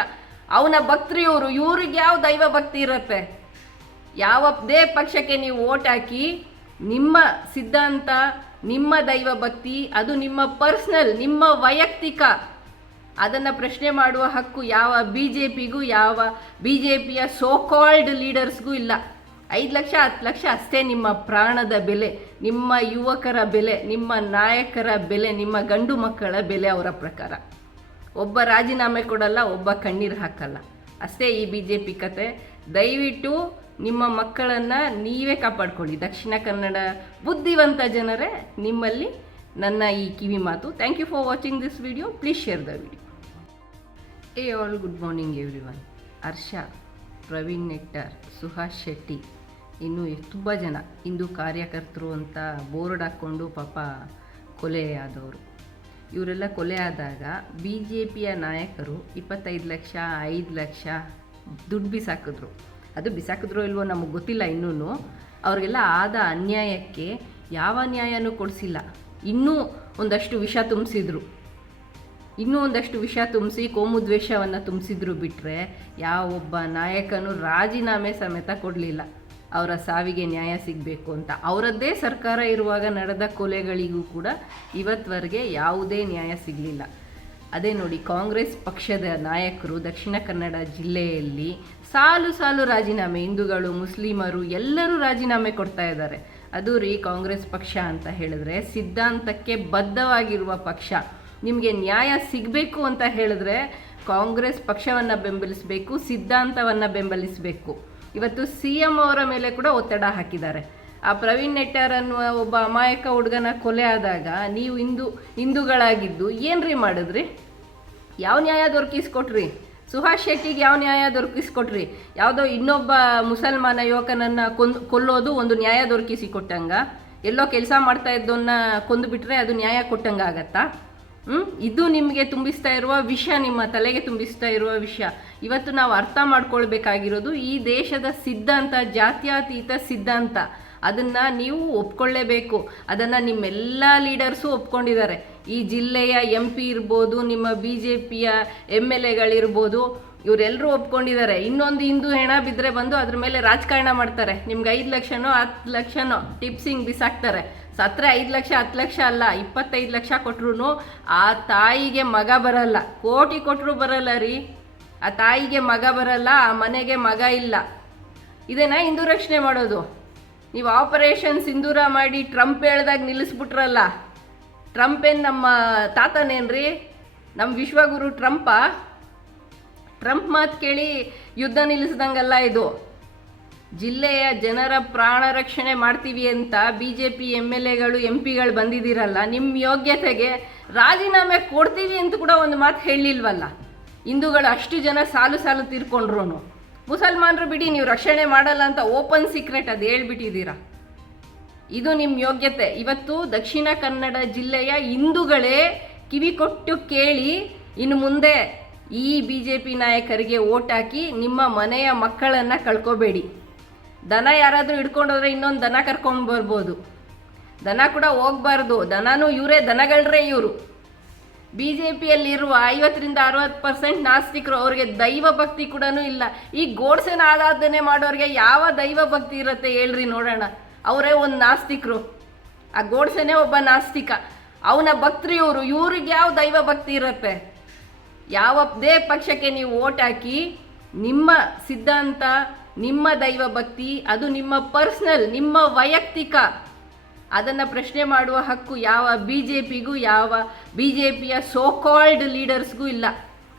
Speaker 1: ಅವನ ಭಕ್ತರು ಇವರು. ಇವ್ರಿಗೆ ಯಾವ ದೈವ ಭಕ್ತಿ ಇರುತ್ತೆ? ಯಾವುದೇ ಪಕ್ಷಕ್ಕೆ ನೀವು ಓಟ್ ಹಾಕಿ ನಿಮ್ಮ ಸಿದ್ಧಾಂತ ನಿಮ್ಮ ದೈವ ಭಕ್ತಿ, ಅದು ನಿಮ್ಮ ಪರ್ಸ್ನಲ್, ನಿಮ್ಮ ವೈಯಕ್ತಿಕ. ಅದನ್ನು ಪ್ರಶ್ನೆ ಮಾಡುವ ಹಕ್ಕು ಯಾವ ಬಿ ಜೆ ಪಿಗೂ ಯಾವ ಬಿ ಜೆ ಪಿಯ ಸೋಕಾಲ್ಡ್ ಲೀಡರ್ಸ್ಗೂ ಇಲ್ಲ. ಐದು ಲಕ್ಷ, ಹತ್ತು ಲಕ್ಷ ಅಷ್ಟೇ ನಿಮ್ಮ ಪ್ರಾಣದ ಬೆಲೆ, ನಿಮ್ಮ ಯುವಕರ ಬೆಲೆ, ನಿಮ್ಮ ನಾಯಕರ ಬೆಲೆ, ನಿಮ್ಮ ಗಂಡು ಮಕ್ಕಳ ಬೆಲೆ ಅವರ ಪ್ರಕಾರ. ಒಬ್ಬ ರಾಜೀನಾಮೆ ಕೊಡಲ್ಲ, ಒಬ್ಬ ಕಣ್ಣೀರು ಹಾಕಲ್ಲ. ಅಷ್ಟೇ ಈ ಬಿ ಜೆ ಪಿ ಕತೆ. ದಯವಿಟ್ಟು ನಿಮ್ಮ ಮಕ್ಕಳನ್ನು ನೀವೇ ಕಾಪಾಡ್ಕೊಳ್ಳಿ. ದಕ್ಷಿಣ ಕನ್ನಡ ಬುದ್ಧಿವಂತ ಜನರೇ, ನಿಮ್ಮಲ್ಲಿ ನನ್ನ ಈ ಕಿವಿ ಮಾತು. Thank you for watching this video please share the video hey all good morning everyone Harsha, Praveen Nettar, Suhas Shetty. ಇನ್ನು ತುಂಬ ಜನ. ಇಂದು ಕಾರ್ಯಕರ್ತರು ಅಂತ ಬೋರ್ಡ್ ಹಾಕ್ಕೊಂಡು ಪಾಪ ಕೊಲೆ ಆದವರು. ಇವರೆಲ್ಲ ಕೊಲೆ ಆದಾಗ ಬಿ ಜೆ ಪಿಯ ನಾಯಕರು ಇಪ್ಪತ್ತೈದು ಲಕ್ಷ, ಐದು ಲಕ್ಷ ದುಡ್ಡು ಬಿಸಾಕಿದ್ರು. ಅದು ಬಿಸಾಕಿದ್ರೋ ಇಲ್ವೋ ನಮಗೆ ಗೊತ್ತಿಲ್ಲ ಇನ್ನೂ ಅವ್ರಿಗೆಲ್ಲ ಆದ ಅನ್ಯಾಯಕ್ಕೆ ಯಾವ ನ್ಯಾಯನೂ ಕೊಡಿಸಿಲ್ಲ. ಇನ್ನೂ ಒಂದಷ್ಟು ವಿಷ ತುಂಬಿಸಿದ್ರು. ಇನ್ನೂ ಒಂದಷ್ಟು ವಿಷ ತುಂಬಿಸಿ ಕೋಮುದ್ವೇಷವನ್ನು ತುಂಬಿಸಿದ್ರು ಬಿಟ್ಟರೆ ಯಾವೊಬ್ಬ ನಾಯಕನು ರಾಜೀನಾಮೆ ಸಮೇತ ಕೊಡಲಿಲ್ಲ. ಅವರ ಸಾವಿಗೆ ನ್ಯಾಯ ಸಿಗಬೇಕು ಅಂತ. ಅವರದ್ದೇ ಸರ್ಕಾರ ಇರುವಾಗ ನಡೆದ ಕೊಲೆಗಳಿಗೂ ಕೂಡ ಇವತ್ತವರೆಗೆ ಯಾವುದೇ ನ್ಯಾಯ ಸಿಗಲಿಲ್ಲ. ಅದೇ ನೋಡಿ, ಕಾಂಗ್ರೆಸ್ ಪಕ್ಷದ ನಾಯಕರು ದಕ್ಷಿಣ ಕನ್ನಡ ಜಿಲ್ಲೆಯಲ್ಲಿ ಸಾಲು ಸಾಲು ರಾಜೀನಾಮೆ, ಹಿಂದೂಗಳು, ಮುಸ್ಲಿಮರು ಎಲ್ಲರೂ ರಾಜೀನಾಮೆ ಕೊಡ್ತಾ ಇದ್ದಾರೆ. ಅದು ರೀ ಕಾಂಗ್ರೆಸ್ ಪಕ್ಷ ಅಂತ ಹೇಳಿದ್ರೆ, ಸಿದ್ಧಾಂತಕ್ಕೆ ಬದ್ಧವಾಗಿರುವ ಪಕ್ಷ. ನಿಮಗೆ ನ್ಯಾಯ ಸಿಗಬೇಕು ಅಂತ ಹೇಳಿದ್ರೆ ಕಾಂಗ್ರೆಸ್ ಪಕ್ಷವನ್ನು ಬೆಂಬಲಿಸಬೇಕು, ಸಿದ್ಧಾಂತವನ್ನು ಬೆಂಬಲಿಸಬೇಕು. ಇವತ್ತು ಸಿ ಎಂ ಅವರ ಮೇಲೆ ಕೂಡ ಒತ್ತಡ ಹಾಕಿದ್ದಾರೆ. ಆ ಪ್ರವೀಣ್ ನೆಟ್ಟರ್ ಅನ್ನುವ ಒಬ್ಬ ಅಮಾಯಕ ಹುಡುಗನ ಕೊಲೆ ಆದಾಗ ನೀವು ಹಿಂದೂ ಹಿಂದೂಗಳಾಗಿದ್ದು ಏನ್ರಿ ಮಾಡಿದ್ರಿ? ಯಾವ ನ್ಯಾಯ ದೊರಕಿಸ್ಕೊಟ್ರಿ? ಸುಹಾಸ್ ಶೆಟ್ಟಿಗೆ ಯಾವ ನ್ಯಾಯ ದೊರಕಿಸ್ಕೊಟ್ರಿ? ಯಾವುದೋ ಇನ್ನೊಬ್ಬ ಮುಸಲ್ಮಾನ ಯುವಕನನ್ನು ಕೊಂದು, ಕೊಲ್ಲೋದು ಒಂದು ನ್ಯಾಯ ದೊರಕಿಸಿ ಕೊಟ್ಟಂಗ ಎಲ್ಲೋ ಕೆಲಸ ಮಾಡ್ತಾ ಇದ್ದವನ್ನ ಕೊಂದುಬಿಟ್ರೆ ಅದು ನ್ಯಾಯ ಕೊಟ್ಟಂಗ ಆಗತ್ತಾ? ಹ್ಞೂ ಇದು ನಿಮಗೆ ತುಂಬಿಸ್ತಾ ಇರುವ ವಿಷ, ನಿಮ್ಮ ತಲೆಗೆ ತುಂಬಿಸ್ತಾ ಇರುವ ವಿಷ. ಇವತ್ತು ನಾವು ಅರ್ಥ ಮಾಡ್ಕೊಳ್ಬೇಕಾಗಿರೋದು ಈ ದೇಶದ ಸಿದ್ಧಾಂತ, ಜಾತ್ಯಾತೀತ ಸಿದ್ಧಾಂತ. ಅದನ್ನು ನೀವು ಒಪ್ಕೊಳ್ಳೇಬೇಕು. ಅದನ್ನು ನಿಮ್ಮೆಲ್ಲ ಲೀಡರ್ಸು ಒಪ್ಕೊಂಡಿದ್ದಾರೆ. ಈ ಜಿಲ್ಲೆಯ ಎಂ ಪಿ ಇರ್ಬೋದು, ನಿಮ್ಮ ಬಿ ಜೆ ಪಿಯ ಎಂ ಎಲ್ ಎಗಳಿರ್ಬೋದು ಇವರೆಲ್ಲರೂ ಒಪ್ಕೊಂಡಿದ್ದಾರೆ. ಇನ್ನೊಂದು ಹಿಂದೂ ಹೆಣ ಬಿದ್ದರೆ ಬಂದು ಅದ್ರ ಮೇಲೆ ರಾಜಕಾರಣ ಮಾಡ್ತಾರೆ. ನಿಮ್ಗೆ ಐದು ಲಕ್ಷನೋ, ಹತ್ತು ಲಕ್ಷನೋ ಟಿಪ್ಸಿಂಗ್ ಬಿಸಾಕ್ತಾರೆ. ಸತ್ತರೆ ಐದು ಲಕ್ಷ, ಹತ್ತು ಲಕ್ಷ ಅಲ್ಲ, ಇಪ್ಪತ್ತೈದು ಲಕ್ಷ ಕೊಟ್ರು ಆ ತಾಯಿಗೆ ಮಗ ಬರಲ್ಲ. ಕೋಟಿ ಕೊಟ್ಟರು ಬರಲ್ಲ ರೀ. ಆ ತಾಯಿಗೆ ಮಗ ಬರಲ್ಲ, ಆ ಮನೆಗೆ ಮಗ ಇಲ್ಲ. ಇದೇನಾ ಹಿಂದೂ ರಕ್ಷಣೆ ಮಾಡೋದು. ನೀವು ಆಪರೇಷನ್ ಸಿಂಧೂರ ಮಾಡಿ ಟ್ರಂಪ್ ಹೇಳ್ದಾಗ ನಿಲ್ಲಿಸ್ಬಿಟ್ರಲ್ಲ. ಟ್ರಂಪ್ ಏನು ನಮ್ಮ ತಾತನೇನ್ರಿ? ನಮ್ಮ ವಿಶ್ವಗುರು ಟ್ರಂಪ. ಟ್ರಂಪ್ ಮಾತು ಕೇಳಿ ಯುದ್ಧ ನಿಲ್ಲಿಸ್ದಂಗಲ್ಲ ಇದು. ಜಿಲ್ಲೆಯ ಜನರ ಪ್ರಾಣ ರಕ್ಷಣೆ ಮಾಡ್ತೀವಿ ಅಂತ B J P M L ಎಗಳು, ಎಂ ಪಿಗಳು ಬಂದಿದ್ದೀರಲ್ಲ ನಿಮ್ಮ ಯೋಗ್ಯತೆಗೆ ರಾಜೀನಾಮೆ ಕೊಡ್ತೀವಿ ಅಂತ ಕೂಡ ಒಂದು ಮಾತು ಹೇಳಿಲ್ವಲ್ಲ. ಹಿಂದೂಗಳು ಅಷ್ಟು ಜನ ಸಾಲು ಸಾಲು ತೀರ್ಕೊಂಡ್ರು ಮುಸಲ್ಮಾನರು ಬಿಡಿ, ನೀವು ರಕ್ಷಣೆ ಮಾಡಲ್ಲ ಅಂತ ಓಪನ್ ಸೀಕ್ರೆಟ್ ಅದು ಹೇಳ್ಬಿಟ್ಟಿದ್ದೀರಾ? ಇದು ನಿಮ್ಮ ಯೋಗ್ಯತೆ. ಇವತ್ತು ದಕ್ಷಿಣ ಕನ್ನಡ ಜಿಲ್ಲೆಯ ಹಿಂದೂಗಳೇ ಕಿವಿ ಕೊಟ್ಟು ಕೇಳಿ, ಇನ್ನು ಮುಂದೆ ಈ ಬಿ ಜೆ ಪಿ ನಾಯಕರಿಗೆ ಓಟ್ ಹಾಕಿ ನಿಮ್ಮ ಮನೆಯ ಮಕ್ಕಳನ್ನು ಕಳ್ಕೊಬೇಡಿ. ದನ ಯಾರಾದರೂ ಹಿಡ್ಕೊಂಡೋದ್ರೆ ಇನ್ನೊಂದು ದನ ಕರ್ಕೊಂಡು ಬರ್ಬೋದು. ದನ ಕೂಡ ಹೋಗ್ಬಾರ್ದು. ದನನೂ ಇವರೇ, ದನಗಳ್ರೆ ಇವರು. ಬಿ ಜೆ ಪಿಯಲ್ಲಿರುವ ಐವತ್ತರಿಂದ ಅರವತ್ತು ಪರ್ಸೆಂಟ್ ನಾಸ್ತಿಕರು ಅವ್ರಿಗೆ ದೈವ ಭಕ್ತಿ ಕೂಡ ಇಲ್ಲ. ಈ ಗೋಡ್ಸೆನ ಆರಾಧನೆ ಮಾಡೋರಿಗೆ ಯಾವ ದೈವ ಭಕ್ತಿ ಇರುತ್ತೆ ಹೇಳ್ರಿ ನೋಡೋಣ. ಅವರೇ ಒಂದು ನಾಸ್ತಿಕರು. ಆ ಗೋಡ್ಸೆನೇ ಒಬ್ಬ ನಾಸ್ತಿಕ. ಅವನ ಭಕ್ತರು ಇವರು ಇವ್ರಿಗೆ ಯಾವ ದೈವ ಭಕ್ತಿ ಇರುತ್ತೆ? ಯಾವದೇ ಪಕ್ಷಕ್ಕೆ ನೀವು ಓಟ್ ಹಾಕಿ ನಿಮ್ಮ ಸಿದ್ಧಾಂತ, ನಿಮ್ಮ ದೈವ ಭಕ್ತಿ, ಅದು ನಿಮ್ಮ ಪರ್ಸ್ನಲ್, ನಿಮ್ಮ ವೈಯಕ್ತಿಕ ಅದನ್ನು ಪ್ರಶ್ನೆ ಮಾಡುವ ಹಕ್ಕು ಯಾವ ಬಿ ಜೆ ಪಿಗೂ ಯಾವ ಬಿ ಜೆ ಪಿಯ ಸೋಕಾಲ್ಡ್ ಲೀಡರ್ಸ್ಗೂ ಇಲ್ಲ.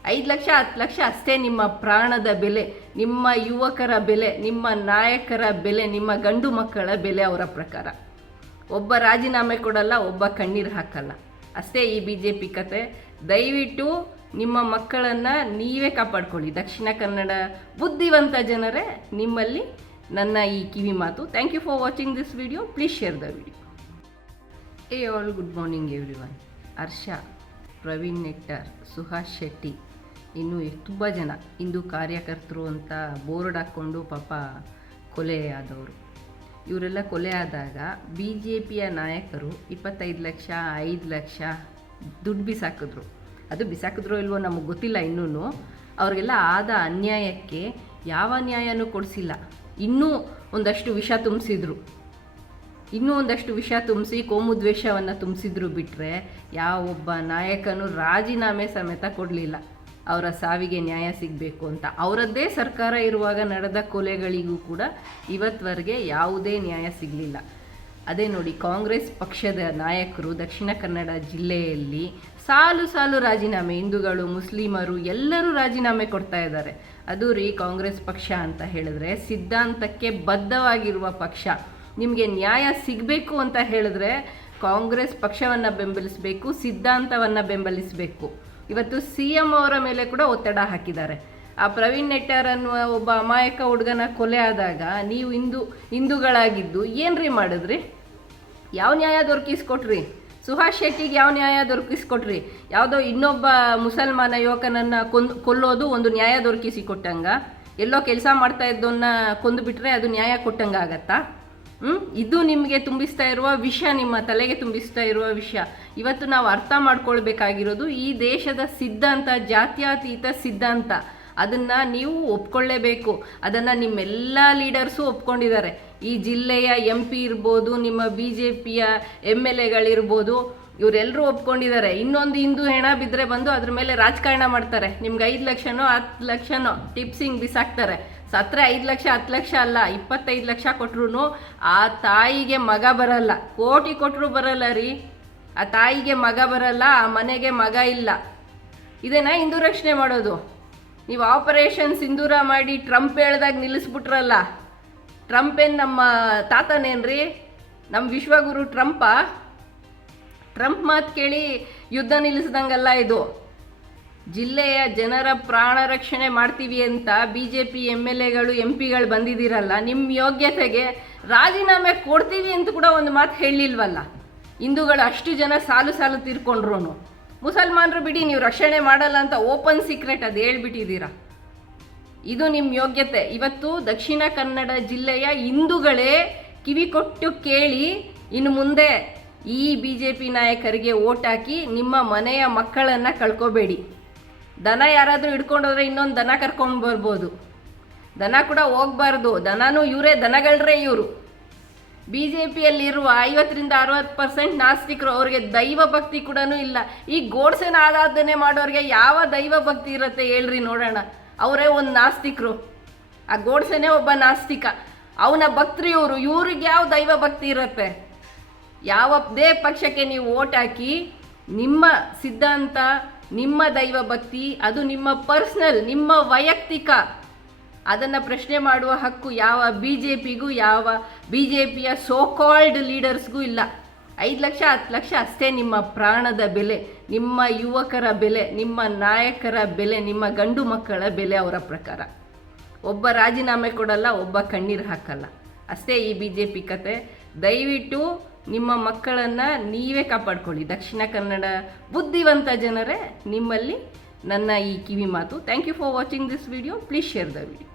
Speaker 1: ಐದು ಲಕ್ಷ, ಹತ್ತು ಲಕ್ಷ ಅಷ್ಟೇ ನಿಮ್ಮ ಪ್ರಾಣದ ಬೆಲೆ, ನಿಮ್ಮ ಯುವಕರ ಬೆಲೆ, ನಿಮ್ಮ ನಾಯಕರ ಬೆಲೆ, ನಿಮ್ಮ ಗಂಡು ಮಕ್ಕಳ ಬೆಲೆ ಅವರ ಪ್ರಕಾರ. ಒಬ್ಬ ರಾಜೀನಾಮೆ ಕೊಡಲ್ಲ, ಒಬ್ಬ ಕಣ್ಣೀರು ಹಾಕಲ್ಲ. ಅಷ್ಟೇ ಈ ಬಿ ಜೆ ಪಿ ಕತೆ. ದಯವಿಟ್ಟು ನಿಮ್ಮ ಮಕ್ಕಳನ್ನು ನೀವೇ ಕಾಪಾಡ್ಕೊಳ್ಳಿ. ದಕ್ಷಿಣ ಕನ್ನಡ ಬುದ್ಧಿವಂತ ಜನರೇ, ನಿಮ್ಮಲ್ಲಿ ನನ್ನ ಈ ಕಿವಿ ಮಾತು. Thank you for watching this video please share the video hey all good morning everyone Harsha Praveen Nettar Suhas Shetty ಇನ್ನು ತುಂಬ ಜನ. ಇಂದು ಕಾರ್ಯಕರ್ತರು ಅಂತ ಬೋರ್ಡ್ ಹಾಕ್ಕೊಂಡು ಪಾಪ ಕೊಲೆ ಆದವರು. ಇವರೆಲ್ಲ ಕೊಲೆ ಆದಾಗ ಬಿ ಜೆ ಪಿಯ ನಾಯಕರು ಇಪ್ಪತ್ತೈದು ಲಕ್ಷ, ಐದು ಲಕ್ಷ ದುಡ್ಡು ಬಿಸಾಕಿದ್ರು. ಅದು ಬಿಸಾಕಿದ್ರೋ ಇಲ್ವೋ ನಮಗೆ ಗೊತ್ತಿಲ್ಲ ಇನ್ನೂ ಅವ್ರಿಗೆಲ್ಲ ಆದ ಅನ್ಯಾಯಕ್ಕೆ ಯಾವ ನ್ಯಾಯನೂ ಕೊಡಿಸಿಲ್ಲ. ಇನ್ನೂ ಒಂದಷ್ಟು ವಿಷ ತುಂಬಿಸಿದ್ರು. ಇನ್ನೂ ಒಂದಷ್ಟು ವಿಷ ತುಂಬಿಸಿ ಕೋಮುದ್ವೇಷವನ್ನು ತುಂಬಿಸಿದ್ರು ಬಿಟ್ಟರೆ ಯಾವೊಬ್ಬ ನಾಯಕನೂ ರಾಜೀನಾಮೆ ಸಮೇತ ಕೊಡಲಿಲ್ಲ. ಅವರ ಸಾವಿಗೆ ನ್ಯಾಯ ಸಿಗಬೇಕು ಅಂತ. ಅವರದ್ದೇ ಸರ್ಕಾರ ಇರುವಾಗ ನಡೆದ ಕೊಲೆಗಳಿಗೂ ಕೂಡ ಇವತ್ತವರೆಗೆ ಯಾವುದೇ ನ್ಯಾಯ ಸಿಗಲಿಲ್ಲ. ಅದೇ ನೋಡಿ, ಕಾಂಗ್ರೆಸ್ ಪಕ್ಷದ ನಾಯಕರು ದಕ್ಷಿಣ ಕನ್ನಡ ಜಿಲ್ಲೆಯಲ್ಲಿ ಸಾಲು ಸಾಲು ರಾಜೀನಾಮೆ, ಹಿಂದೂಗಳು, ಮುಸ್ಲಿಮರು ಎಲ್ಲರೂ ರಾಜೀನಾಮೆ ಕೊಡ್ತಾ ಇದ್ದಾರೆ. ಅದು ರೀ ಕಾಂಗ್ರೆಸ್ ಪಕ್ಷ ಅಂತ ಹೇಳಿದ್ರೆ ಸಿದ್ಧಾಂತಕ್ಕೆ ಬದ್ಧವಾಗಿರುವ ಪಕ್ಷ. ನಿಮಗೆ ನ್ಯಾಯ ಸಿಗಬೇಕು ಅಂತ ಹೇಳಿದ್ರೆ ಕಾಂಗ್ರೆಸ್ ಪಕ್ಷವನ್ನು ಬೆಂಬಲಿಸಬೇಕು, ಸಿದ್ಧಾಂತವನ್ನು ಬೆಂಬಲಿಸಬೇಕು. ಇವತ್ತು ಸಿ ಎಂ ಅವರ ಮೇಲೆ ಕೂಡ ಒತ್ತಡ ಹಾಕಿದ್ದಾರೆ. ಆ ಪ್ರವೀಣ್ ನೆಟ್ಟಾರ್ ಅನ್ನುವ ಒಬ್ಬ ಅಮಾಯಕ ಹುಡುಗನ ಕೊಲೆ ಆದಾಗ ನೀವು ಹಿಂದೂ ಹಿಂದೂಗಳಾಗಿದ್ದು ಏನ್ರಿ ಮಾಡಿದ್ರಿ? ಯಾವ ನ್ಯಾಯ ದೊರಕಿಸ್ಕೊಟ್ರಿ? ಸುಹಾಸ್ ಶೆಟ್ಟಿಗೆ ಯಾವ ನ್ಯಾಯ ದೊರಕಿಸ್ಕೊಟ್ರಿ? ಯಾವುದೋ ಇನ್ನೊಬ್ಬ ಮುಸಲ್ಮಾನ ಯುವಕನನ್ನು ಕೊಂದು, ಕೊಲ್ಲೋದು ಒಂದು ನ್ಯಾಯ ದೊರಕಿಸಿ ಕೊಟ್ಟಂಗ ಎಲ್ಲೋ ಕೆಲಸ ಮಾಡ್ತಾ ಇದ್ದವನ್ನ ಕೊಂದು ಬಿಟ್ರೆ ಅದು ನ್ಯಾಯ ಕೊಟ್ಟಂಗ ಆಗತ್ತಾ ಹ್ಮ್? ಇದು ನಿಮಗೆ ತುಂಬಿಸ್ತಾ ಇರುವ ವಿಷ, ನಿಮ್ಮ ತಲೆಗೆ ತುಂಬಿಸ್ತಾ ಇರುವ ವಿಷಯ ಇವತ್ತು ನಾವು ಅರ್ಥ ಮಾಡ್ಕೊಳ್ಬೇಕಾಗಿರೋದು ಈ ದೇಶದ ಸಿದ್ಧಾಂತ, ಜಾತ್ಯತೀತ ಸಿದ್ಧಾಂತ. ಅದನ್ನ ನೀವು ಒಪ್ಕೊಳ್ಳೇಬೇಕು. ಅದನ್ನ ನಿಮ್ಮೆಲ್ಲ ಲೀಡರ್ಸು ಒಪ್ಕೊಂಡಿದ್ದಾರೆ. ಈ ಜಿಲ್ಲೆಯ ಎಂ ಪಿ ಇರ್ಬೋದು, ನಿಮ್ಮ ಬಿ ಜೆ ಪಿಯ ಎಂ ಎಲ್ ಎಗಳಿರ್ಬೋದು ಇವರೆಲ್ಲರೂ ಒಪ್ಕೊಂಡಿದ್ದಾರೆ. ಇನ್ನೊಂದು ಹಿಂದೂ ಹೆಣ ಬಿದ್ದರೆ ಬಂದು ಅದ್ರ ಮೇಲೆ ರಾಜಕಾರಣ ಮಾಡ್ತಾರೆ. ನಿಮ್ಗೆ ಐದು ಲಕ್ಷನೋ, ಹತ್ತು ಲಕ್ಷನೋ ಟಿಪ್ಸಿಂಗ್ ಬಿಸಾಕ್ತಾರೆ. ಸತ್ರೆ ಐದು ಲಕ್ಷ, ಹತ್ತು ಲಕ್ಷ ಅಲ್ಲ, ಇಪ್ಪತ್ತೈದು ಲಕ್ಷ ಕೊಟ್ರು ಆ ತಾಯಿಗೆ ಮಗ ಬರಲ್ಲ. ಕೋಟಿ ಕೊಟ್ಟರು ಬರಲ್ಲ ರೀ. ಆ ತಾಯಿಗೆ ಮಗ ಬರಲ್ಲ, ಆ ಮನೆಗೆ ಮಗ ಇಲ್ಲ. ಇದೇನಾ ಹಿಂದೂ ರಕ್ಷಣೆ ಮಾಡೋದು. ನೀವು ಆಪರೇಷನ್ ಸಿಂಧೂರ ಮಾಡಿ ಟ್ರಂಪ್ ಹೇಳ್ದಾಗ ನಿಲ್ಲಿಸ್ಬಿಟ್ರಲ್ಲ. ಟ್ರಂಪ್ ಏನು ನಮ್ಮ ತಾತನೇನ್ರಿ ನಮ್ಮ ವಿಶ್ವಗುರು ಟ್ರಂಪಾ. ಟ್ರಂಪ್ ಮಾತು ಕೇಳಿ ಯುದ್ಧ ನಿಲ್ಲಿಸ್ದಂಗಲ್ಲ ಇದು. ಜಿಲ್ಲೆಯ ಜನರ ಪ್ರಾಣ ರಕ್ಷಣೆ ಮಾಡ್ತೀವಿ ಅಂತ B J P M L ಎಗಳು, ಎಂ ಪಿಗಳು ಬಂದಿದ್ದೀರಲ್ಲ ನಿಮ್ಮ ಯೋಗ್ಯತೆಗೆ ರಾಜೀನಾಮೆ ಕೊಡ್ತೀವಿ ಅಂತ ಕೂಡ ಒಂದು ಮಾತು ಹೇಳಿಲ್ವಲ್ಲ? ಹಿಂದೂಗಳು ಅಷ್ಟು ಜನ ಸಾಲು ಸಾಲು ತೀರ್ಕೊಂಡ್ರು ಮುಸಲ್ಮಾನರು ಬಿಡಿ, ನೀವು ರಕ್ಷಣೆ ಮಾಡಲ್ಲ ಅಂತ ಓಪನ್ ಸೀಕ್ರೆಟ್ ಅದು ಹೇಳ್ಬಿಟ್ಟಿದ್ದೀರಾ? ಇದು ನಿಮ್ಮ ಯೋಗ್ಯತೆ. ಇವತ್ತು ದಕ್ಷಿಣ ಕನ್ನಡ ಜಿಲ್ಲೆಯ ಹಿಂದೂಗಳೇ ಕಿವಿ ಕೊಟ್ಟು ಕೇಳಿ, ಇನ್ನು ಮುಂದೆ ಈ ಬಿ ಜೆ ಪಿ ನಾಯಕರಿಗೆ ಓಟ್ ಹಾಕಿ ನಿಮ್ಮ ಮನೆಯ ಮಕ್ಕಳನ್ನು ಕಳ್ಕೊಬೇಡಿ. ದನ ಯಾರಾದರೂ ಹಿಡ್ಕೊಂಡೋದ್ರೆ ಇನ್ನೊಂದು ದನ ಕರ್ಕೊಂಡು ಬರ್ಬೋದು. ದನ ಕೂಡ ಹೋಗ್ಬಾರ್ದು. ದನನೂ ಇವರೇ, ದನಗಳರೇ ಇವರು. ಬಿ ಜೆ ಪಿಯಲ್ಲಿರುವ ಐವತ್ತರಿಂದ ಅರವತ್ತು ಪರ್ಸೆಂಟ್ ನಾಸ್ತಿಕರು ಅವ್ರಿಗೆ ದೈವ ಭಕ್ತಿ ಕೂಡ ಇಲ್ಲ. ಈ ಗೋಡ್ಸೆನ ಆರಾಧನೆ ಮಾಡೋರಿಗೆ ಯಾವ ದೈವ ಭಕ್ತಿ ಇರುತ್ತೆ ಹೇಳ್ರಿ ನೋಡೋಣ. ಅವರೇ ಒಂದು ನಾಸ್ತಿಕರು. ಆ ಗೋಡ್ಸೆನೇ ಒಬ್ಬ ನಾಸ್ತಿಕ. ಅವನ ಭಕ್ತರು ಇವರು. ಇವ್ರಿಗೆ ಯಾವ ದೈವ ಭಕ್ತಿ ಇರುತ್ತೆ? ಯಾವದೇ ಪಕ್ಷಕ್ಕೆ ನೀವು ಓಟ್ ಹಾಕಿ ನಿಮ್ಮ ಸಿದ್ಧಾಂತ ನಿಮ್ಮ ದೈವ ಭಕ್ತಿ, ಅದು ನಿಮ್ಮ ಪರ್ಸ್ನಲ್, ನಿಮ್ಮ ವೈಯಕ್ತಿಕ. ಅದನ್ನು ಪ್ರಶ್ನೆ ಮಾಡುವ ಹಕ್ಕು ಯಾವ ಬಿ ಜೆ ಪಿಗೂ ಯಾವ ಬಿ ಜೆ ಪಿಯ ಸೋಕಾಲ್ಡ್ ಲೀಡರ್ಸ್ಗೂ ಇಲ್ಲ. ಐದು ಲಕ್ಷ, ಹತ್ತು ಲಕ್ಷ ಅಷ್ಟೇ ನಿಮ್ಮ ಪ್ರಾಣದ ಬೆಲೆ, ನಿಮ್ಮ ಯುವಕರ ಬೆಲೆ, ನಿಮ್ಮ ನಾಯಕರ ಬೆಲೆ, ನಿಮ್ಮ ಗಂಡು ಮಕ್ಕಳ ಬೆಲೆ ಅವರ ಪ್ರಕಾರ. ಒಬ್ಬ ರಾಜೀನಾಮೆ ಕೊಡಲ್ಲ, ಒಬ್ಬ ಕಣ್ಣೀರು ಹಾಕಲ್ಲ. ಅಷ್ಟೇ ಈ ಬಿ ಜೆ ಪಿ ಕತೆ. ದಯವಿಟ್ಟು ನಿಮ್ಮ ಮಕ್ಕಳನ್ನು ನೀವೇ ಕಾಪಾಡ್ಕೊಳ್ಳಿ. ದಕ್ಷಿಣ ಕನ್ನಡ ಬುದ್ಧಿವಂತ ಜನರೇ, ನಿಮ್ಮಲ್ಲಿ ನನ್ನ ಈ ಕಿವಿ ಮಾತು. Thank you for watching this video please share the video